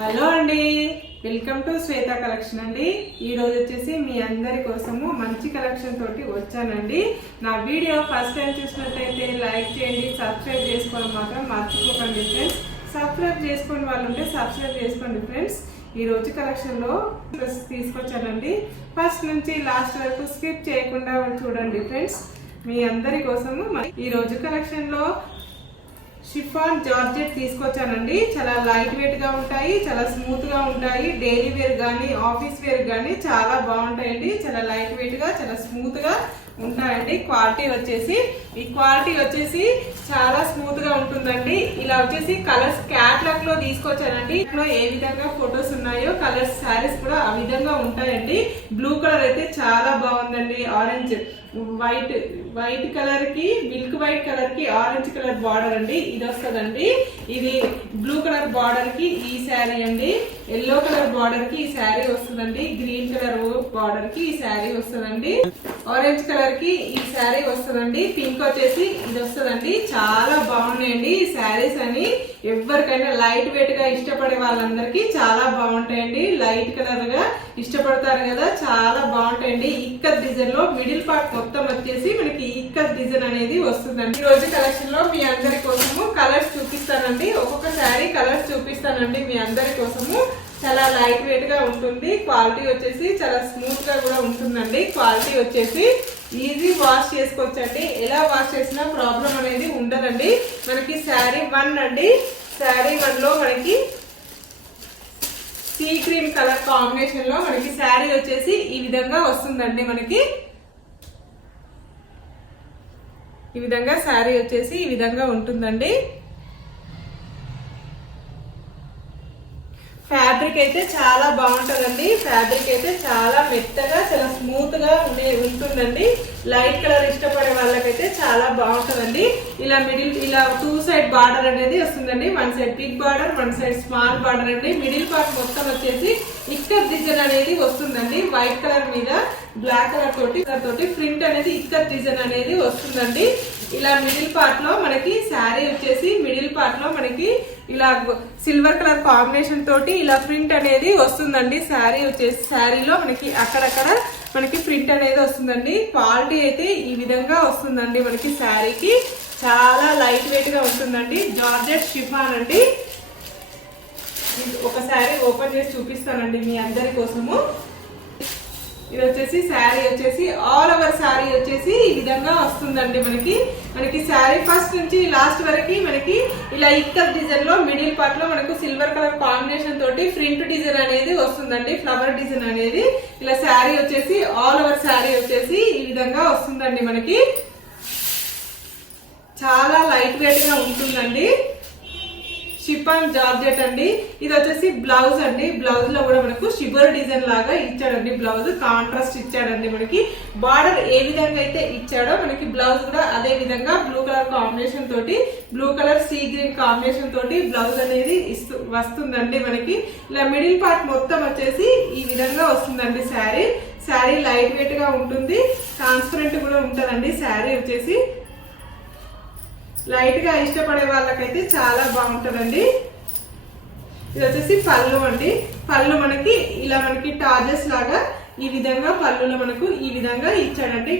Hello అండి, welcome to Shweta collection అండి. ఈ రోజు వచ్చేసి మీ అందరి కోసము మంచి కలెక్షన్ తోటి వచ్చానండి. నా వీడియో ఫస్ట్ టైం చూసినట్లయితే లైక్ చేయండి, సబ్స్క్రైబ్ చేసుకోవడం మాత్రం మర్చిపోకండి ఫ్రెండ్స్. సబ్స్క్రైబ్ చేసుకుని వాళ్ళు ఉంటే సబ్స్క్రైబ్ చేసుకోండి ఫ్రెండ్స్. ఈ రోజు కలెక్షన్ లో డ్రెస్ తీసుకొచ్చానండి. ఫస్ట్ నుంచి లాస్ట్ వరకు స్కిప్ చేయకుండా చూడండి ఫ్రెండ్స్. మీ అందరి కోసము ఈ రోజు కలెక్షన్ లో షిఫాన్ జార్జెట్ తీసుకొచ్చానండి. చాలా లైట్ వెయిట్ గా ఉంటాయి, చాలా స్మూత్ గా ఉంటాయి. డైలీ వేర్ గానీ ఆఫీస్ వేర్ గానీ చాలా బాగుంటాయండి. చాలా లైట్ వెయిట్ గా చాలా స్మూత్ గా ఉంటాయండి. క్వాలిటీ వచ్చేసి చాలా స్మూత్ గా ఉంటుందండి. ఇలా వచ్చేసి కలర్స్ క్యాట్లాగ్ లో తీసుకొచ్చానండి. ఇంట్లో ఏ విధంగా ఫొటోస్ ఉన్నాయో కలర్స్ శారీస్ కూడా ఆ విధంగా ఉంటాయండి. బ్లూ కలర్ అయితే చాలా బాగుందండి. ఆరెంజ్ వైట్ కలర్ కి మిల్క్ వైట్ కలర్ కి ఆరెంజ్ కలర్ బార్డర్ అండి. ఇది వస్తుందండి. ఇది బ్లూ కలర్ బార్డర్ కి ఈ శారీ అండి. ఎల్లో కలర్ బార్డర్ కి ఈ శారీ వస్తుందండి. గ్రీన్ కలర్ బార్డర్ కి ఈ శారీ వస్తుందండి. ఆరెంజ్ కలర్ కి ఈ శారీ వస్తుందండి. పింక్ వచ్చేసి ఇది వస్తుందండి. చాలా బాగున్నాయండి ఈ శారీస్ అని. ఎవరికైనా లైట్ వెయిట్ గా ఇష్టపడే వాళ్ళందరికీ చాలా బాగుంటాయండి. లైట్ కలర్ గా ఇష్టపడతారు కదా, చాలా బాగుంటాయండి. ఇక్కత్ డిజైన్ లో మిడిల్ పార్ట్ మొత్తం వచ్చేసి మనకి ఇక్కత్ డిజైన్ అనేది వస్తుందండి. ఈ రోజు కలెక్షన్ లో మీ అందరి కోసము కలర్స్ చూపిస్తానండి. ఒక్కొక్క శారీ కలర్స్ చూపిస్తానండి మీ అందరి కోసము. చాలా లైట్ వెయిట్ గా ఉంటుంది. క్వాలిటీ వచ్చేసి చాలా స్మూత్ గా కూడా ఉంటుందండి. క్వాలిటీ వచ్చేసి ఈజీ వాష్ చేసుకోవచ్చండి. ఎలా వాష్ చేసినా ప్రాబ్లం అనేది ఉండదండి. మనకి శారీ 1 అండి. శారీ 1 లో మనకి సీ గ్రీన్ కలర్ కాంబినేషన్ లో మనకి శారీ వచ్చేసి ఈ విధంగా వస్తుందండి. మనకి ఈ విధంగా శారీ వచ్చేసి ఈ విధంగా ఉంటుందండి. ఫ్యాబ్రిక్ అయితే చాలా బాగుంటుందండి. ఫ్యాబ్రిక్ అయితే చాలా మెత్తగా చాలా స్మూత్ గా ఉంటుందండి. లైట్ కలర్ ఇష్టపడే వాళ్ళకైతే చాలా బాగుంటుందండి. ఇలా 2 సైడ్ బార్డర్ అనేది వస్తుందండి. 1 side big border, 1 side small border అండి. మిడిల్ పార్ట్ మొత్తం వచ్చేసి ఇక్కత్ డిజైన్ అనేది వస్తుందండి. వైట్ కలర్ మీద బ్లాక్ కలర్ తోటి ప్రింట్ అనేది ఇక్కత్ డిజైన్ అనేది వస్తుందండి. ఇలా మిడిల్ పార్ట్ లో మనకి శారీ వచ్చేసి మిడిల్ పార్ట్ లో మనకి ఇలా సిల్వర్ కలర్ కాంబినేషన్ తోటి ఇలా ప్రింట్ అనేది వస్తుందండి. శారీ వచ్చేసి శారీలో మనకి అక్కడక్కడ మనకి ప్రింట్ అనేది వస్తుందండి. క్వాలిటీ అయితే ఈ విధంగా వస్తుందండి. మనకి శారీకి చాలా లైట్ వెయిట్ గా ఉంటుందండి. జార్జెట్ షిఫాన్ అండి. ఒక శారీ ఓపెన్ చేసి చూపిస్తానండి మీ అందరి కోసము. ఇది వచ్చేసి శారీ వచ్చేసి ఆల్ ఓవర్ శారీ వచ్చేసి ఈ విధంగా వస్తుందండి. మనకి శారీ ఫస్ట్ నుంచి లాస్ట్ వరకు మనకి ఇలా ఇక్కత్ డిజైన్ లో మిడిల్ పార్ట్ లో మనకు సిల్వర్ కలర్ కాంబినేషన్ తోటి ప్రింట్ డిజైన్ అనేది వస్తుందండి. ఫ్లవర్ డిజైన్ అనేది ఇలా శారీ వచ్చేసి ఆల్ ఓవర్ శారీ వచ్చేసి ఈ విధంగా వస్తుందండి. మనకి చాలా లైట్ వెయిట్ గా ఉంటుందండి. షిఫాన్ జార్జెట్ అండి. ఇది వచ్చేసి బ్లౌజ్ అండి. బ్లౌజ్ లో కూడా మనకు షిబర్ డిజైన్ లాగా ఇచ్చాడండి. బ్లౌజ్ కాంట్రాస్ట్ ఇచ్చాడండి. మనకి బార్డర్ ఏ విధంగా అయితే ఇచ్చాడో మనకి బ్లౌజ్ కూడా అదే విధంగా బ్లూ కలర్ కాంబినేషన్ తోటి blue colour sea green combination తోటి బ్లౌజ్ అనేది వస్తుందండి. మనకి ఇలా మిడిల్ పార్ట్ మొత్తం వచ్చేసి ఈ విధంగా వస్తుందండి. శారీ లైట్ వెయిట్ గా ఉంటుంది. ట్రాన్స్పరెంట్ కూడా ఉంటుందండి. శారీ వచ్చేసి లైట్ గా ఇష్టపడే వాళ్ళకైతే చాలా బాగుంటుందండి. ఇది వచ్చేసి పళ్ళు అండి. పళ్ళు మనకి ఇలా మనకి టాజెస్ లాగా ఈ విధంగా పళ్ళులో మనకు ఈ విధంగా ఇచ్చాడండి.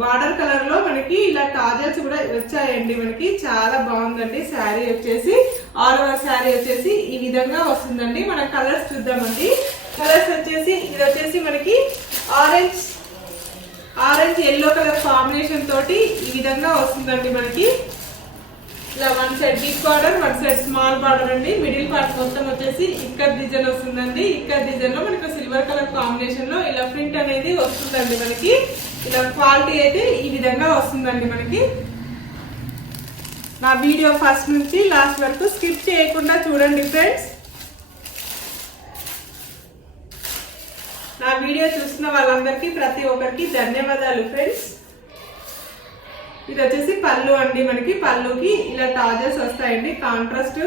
బార్డర్ కలర్ లో మనకి ఇలా టాజెస్ కూడా వచ్చాయండి. మనకి చాలా బాగుందండి. శారీ వచ్చేసి ఆల్ ఓవర్ శారీ వచ్చేసి ఈ విధంగా వస్తుందండి. మన కలర్స్ చూద్దామండి. కలర్స్ వచ్చేసి ఇది వచ్చేసి మనకి ఆరెంజ్ ఎల్లో కలర్ కాంబినేషన్ తోటి ఈ విధంగా వస్తుందండి. మనకి ఇలా 1 side big border, 1 side small border అండి. మిడిల్ పార్ట్ మొత్తం వచ్చేసి ఇక్కత్ డిజైన్ వస్తుందండి. ఇక్కత్ డిజైన్ లో మనకు సిల్వర్ కలర్ కాంబినేషన్ లో ఇలా ప్రింట్ అనేది వస్తుందండి. మనకి ఇలా క్వాలిటీ అయితే ఈ విధంగా వస్తుందండి. మనకి నా వీడియో ఫస్ట్ నుంచి లాస్ట్ వరకు స్కిప్ చేయకుండా చూడండి ఫ్రెండ్స్. నా వీడియో చూస్తున్న వాళ్ళందరికీ ప్రతి ఒక్కరికి ధన్యవాదాలు ఫ్రెండ్స్. ఇది వచ్చేసి పళ్ళు అండి. మనకి పళ్ళుకి ఇలా టాజల్స్ వస్తాయండి. కాంట్రాస్ట్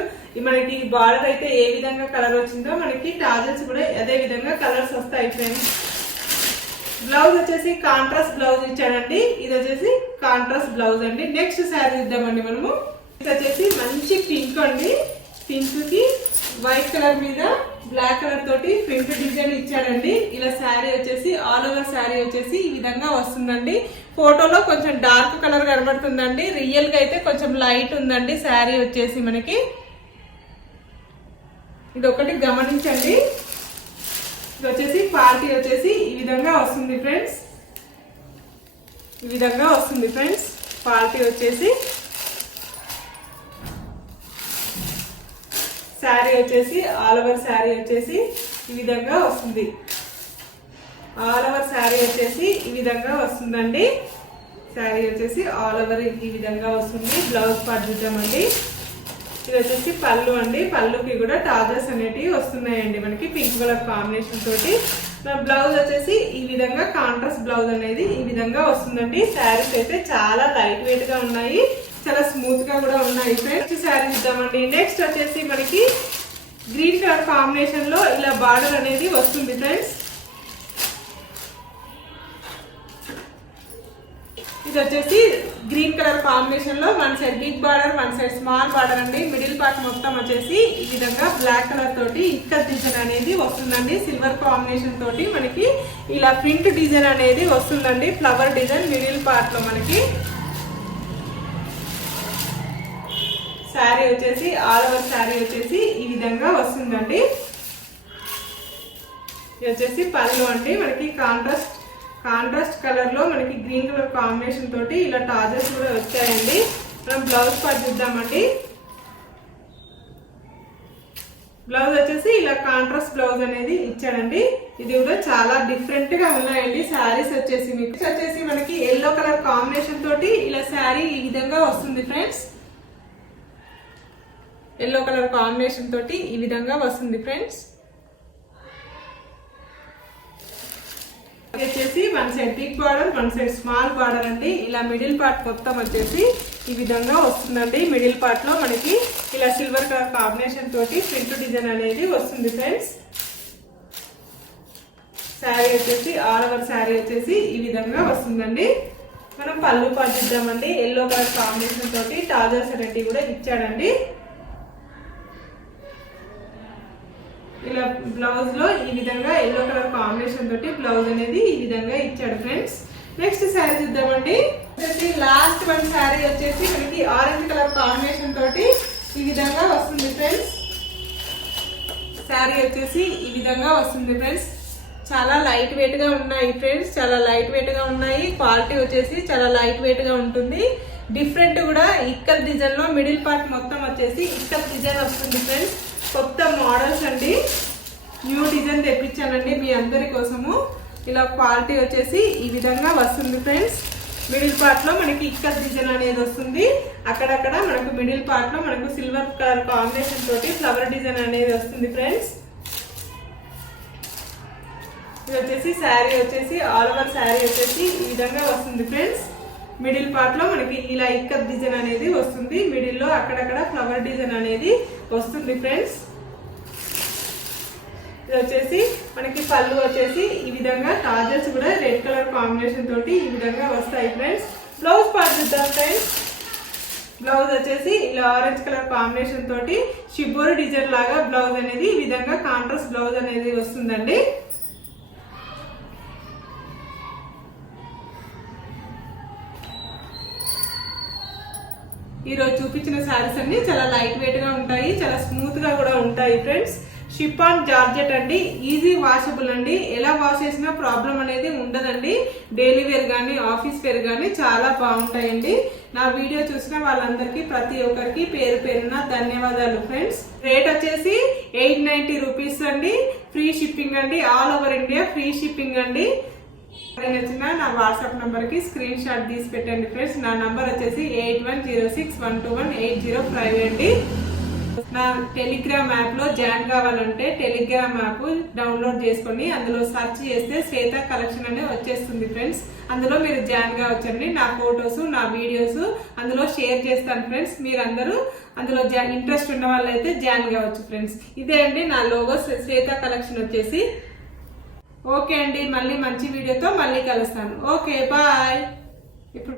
మనకి బార్డర్ అయితే ఏ విధంగా కలర్ వచ్చిందో మనకి టాజల్స్ కూడా అదే విధంగా కలర్స్ వస్తాయి ఫ్రెండ్స్. బ్లౌజ్ వచ్చేసి కాంట్రాస్ట్ బ్లౌజ్ ఇచ్చాడండి. ఇది వచ్చేసి కాంట్రాస్ట్ బ్లౌజ్ అండి. నెక్స్ట్ శారీ ఇద్దామండి మనము. ఇది వచ్చేసి మంచి పింక్ అండి. పింక్ కి వైట్ కలర్ మీద బ్లాక్ కలర్ తోటి ప్రింట్ డిజైన్ ఇచ్చాడండి. ఇలా శారీ వచ్చేసి ఆల్ ఓవర్ శారీ వచ్చేసి ఈ విధంగా వస్తుందండి. ఫోటోలో కొంచెం డార్క్ కలర్ కనబడుతుందండి, రియల్ గా అయితే కొంచెం లైట్ ఉందండి శారీ వచ్చేసి మనకి. ఇది ఒకటి గమనించండి. ఇది వచ్చేసి క్వాలిటీ వచ్చేసి ఈ విధంగా వస్తుంది ఫ్రెండ్స్. ఈ విధంగా వస్తుంది ఫ్రెండ్స్ క్వాలిటీ వచ్చేసి. శారీ వచ్చేసి ఆల్ ఓవర్ శారీ వచ్చేసి ఈ విధంగా వస్తుంది. ఆల్ ఓవర్ శారీ వచ్చేసి ఈ విధంగా వస్తుందండి. శారీ వచ్చేసి ఆల్ ఓవర్ ఈ విధంగా వస్తుంది. బ్లౌజ్ పార్ట్ చూద్దామండి. ఇది వచ్చేసి పళ్ళు అండి. పళ్ళుకి కూడా టాజర్స్ అనేటివి వస్తున్నాయండి మనకి పింక్ కలర్ కాంబినేషన్ తోటి. బ్లౌజ్ వచ్చేసి ఈ విధంగా కాంట్రాస్ట్ బ్లౌజ్ అనేది ఈ విధంగా వస్తుందండి. శారీస్ అయితే చాలా లైట్ వెయిట్ గా ఉన్నాయి, చాలా స్మూత్ గా కూడా ఉన్నాయి ఫ్రెండ్స్. శారీ చూద్దామండి. నెక్స్ట్ వచ్చేసి మనకి గ్రీన్ కలర్ కాంబినేషన్ లో ఇలా బార్డర్ అనేది వస్తుంది ఫ్రెండ్స్. ఇది వచ్చేసి గ్రీన్ కలర్ కాంబినేషన్ లో one side big border, one side small border అండి. మిడిల్ పార్ట్ మొత్తం వచ్చేసి ఈ విధంగా బ్లాక్ కలర్ తోటి ఇక్కత్ డిజైన్ అనేది వస్తుందండి. సిల్వర్ కాంబినేషన్ తోటి మనకి ఇలా ప్రింట్ డిజైన్ అనేది వస్తుందండి. ఫ్లవర్ డిజైన్ మిడిల్ పార్ట్ లో మనకి. శారీ వచ్చేసి ఆల్ ఓవర్ శారీ వచ్చేసి ఈ విధంగా వస్తుందండి. ఇది వచ్చేసి పళ్ళు అండి. మనకి కాంట్రాస్ట్ కలర్ లో మనకి గ్రీన్ కలర్ కాంబినేషన్ తోటి ఇలా టాజర్స్ కూడా వచ్చాయండి. మనం బ్లౌజ్ పార్ట్ చూద్దామండి. బ్లౌజ్ వచ్చేసి ఇలా కాంట్రాస్ట్ బ్లౌజ్ అనేది ఇచ్చాడండి. ఇది కూడా చాలా డిఫరెంట్ గా ఉన్నాయండి శారీస్ వచ్చేసి. మీకు వచ్చేసి మనకి ఎల్లో కలర్ కాంబినేషన్ తోటి ఇలా శారీ ఈ విధంగా వస్తుంది ఫ్రెండ్స్. ఎల్లో కలర్ కాంబినేషన్ తోటి ఈ విధంగా వస్తుంది ఫ్రెండ్స్. వచ్చేసి one side big border, one side small border అండి. ఇలా మిడిల్ పార్ట్ మొత్తం వచ్చేసి ఈ విధంగా వస్తుందండి. మిడిల్ పార్ట్ లో మనకి ఇలా సిల్వర్ కలర్ కాంబినేషన్ తోటి ప్రింట్ డిజైన్ అనేది వస్తుంది ఫ్రెండ్స్. శారీ వచ్చేసి ఆల్ ఓవర్ శారీ వచ్చేసి ఈ విధంగా వస్తుందండి. మనం పళ్ళు పార్ట్ ఇద్దామండి. ఎల్లో కలర్ కాంబినేషన్ తోటి టాజర్స్ అనేటివి కూడా ఇచ్చాడండి. ఇలా బ్లౌజ్ లో ఈ విధంగా ఎల్లో కలర్ కాంబినేషన్ తోటి బ్లౌజ్ అనేది ఈ విధంగా ఇచ్చాడు ఫ్రెండ్స్. నెక్స్ట్ శారీ చూద్దామండి. లాస్ట్ వన్ శారీ వచ్చేసి మనకి ఆరెంజ్ కలర్ కాంబినేషన్ తోటి ఈ విధంగా వస్తుంది ఫ్రెండ్స్. శారీ వచ్చేసి ఈ విధంగా వస్తుంది ఫ్రెండ్స్. చాలా లైట్ వెయిట్ గా ఉన్నాయి ఫ్రెండ్స్, చాలా లైట్ వెయిట్ గా ఉన్నాయి. క్వాలిటీ వచ్చేసి చాలా లైట్ వెయిట్ గా ఉంటుంది. డిఫరెంట్ కూడా ఇక్కత్ డిజైన్ లో మిడిల్ పార్ట్ మొత్తం వచ్చేసి ఇక్కత్ డిజైన్ వస్తుంది ఫ్రెండ్స్. కొత్త మోడల్స్ అండి, న్యూ డిజైన్ తెప్పించానండి మీ అందరి కోసము. ఇలా క్వాలిటీ వచ్చేసి ఈ విధంగా వస్తుంది ఫ్రెండ్స్. మిడిల్ పార్ట్ లో మనకి ఇక్కత్ డిజైన్ అనేది వస్తుంది. అక్కడక్కడ మనకు మిడిల్ పార్ట్ లో మనకు సిల్వర్ కలర్ కాంబినేషన్ తోటి ఫ్లవర్ డిజైన్ అనేది వస్తుంది ఫ్రెండ్స్. ఇది వచ్చేసి శారీ వచ్చేసి ఆల్ ఓవర్ శారీ వచ్చేసి ఈ విధంగా వస్తుంది ఫ్రెండ్స్. మిడిల్ పార్ట్ లో మనకి ఇలా ఇక్కత్ డిజైన్ అనేది వస్తుంది. మిడిల్ లో అక్కడక్కడ ఫ్లవర్ డిజైన్ అనేది వస్తుంది ఫ్రెండ్స్. ఇది వచ్చేసి మనకి పళ్ళు వచ్చేసి ఈ విధంగా టాజర్స్ కూడా రెడ్ కలర్ కాంబినేషన్ తోటి ఈ విధంగా వస్తాయి ఫ్రెండ్స్. బ్లౌజ్ పార్ట్ చూద్దాం ఫ్రెండ్స్. బ్లౌజ్ వచ్చేసి ఇలా ఆరెంజ్ కలర్ కాంబినేషన్ తోటి షిబోరి డిజైన్ లాగా బ్లౌజ్ అనేది ఈ విధంగా కాంట్రాస్ట్ బ్లౌజ్ అనేది వస్తుందండి. ఈరోజు చూపించిన శారీస్ అన్ని చాలా లైట్ వెయిట్ గా ఉంటాయి, చాలా స్మూత్ గా కూడా ఉంటాయి ఫ్రెండ్స్. షిఫాన్ జార్జెట్ అండి, ఈజీ వాషబుల్ అండి. ఎలా వాష్ చేసినా ప్రాబ్లం అనేది ఉండదండి. డైలీ వేర్ కానీ ఆఫీస్ వేర్ కానీ చాలా బాగుంటాయండి. నా వీడియో చూసిన వాళ్ళందరికీ ప్రతి ఒక్కరికి పేరు పేరున ధన్యవాదాలు ఫ్రెండ్స్. రేట్ వచ్చేసి 890 రూపీస్ అండి. ఫ్రీ షిప్పింగ్ అండి, all over India free shipping అండి. నచ్చిన నా వాట్సాప్ నంబర్ కి స్క్రీన్ షాట్ తీసి పెట్టండి ఫ్రెండ్స్. నా నంబర్ వచ్చేసి 8106121805 అండి. నా టెలిగ్రామ్ యాప్ లో జాయిన్ కావాలంటే టెలిగ్రామ్ యాప్ డౌన్లోడ్ చేసుకొని అందులో సెర్చ్ చేస్తే శ్వేత కలెక్షన్ అనేది వచ్చేస్తుంది ఫ్రెండ్స్. అందులో మీరు జాయిన్ కావచ్చండి. నా ఫొటోస్, నా వీడియోస్ అందులో షేర్ చేస్తాను ఫ్రెండ్స్. మీరు అందరూ అందులో ఇంట్రెస్ట్ ఉన్న వాళ్ళైతే జాయిన్ కావచ్చు ఫ్రెండ్స్. ఇదే అండి నా లోగో శ్వేత కలెక్షన్ వచ్చేసి. ఓకే అండి, మళ్ళీ మంచి వీడియోతో మళ్ళీ కలుస్తాను. Okay, bye.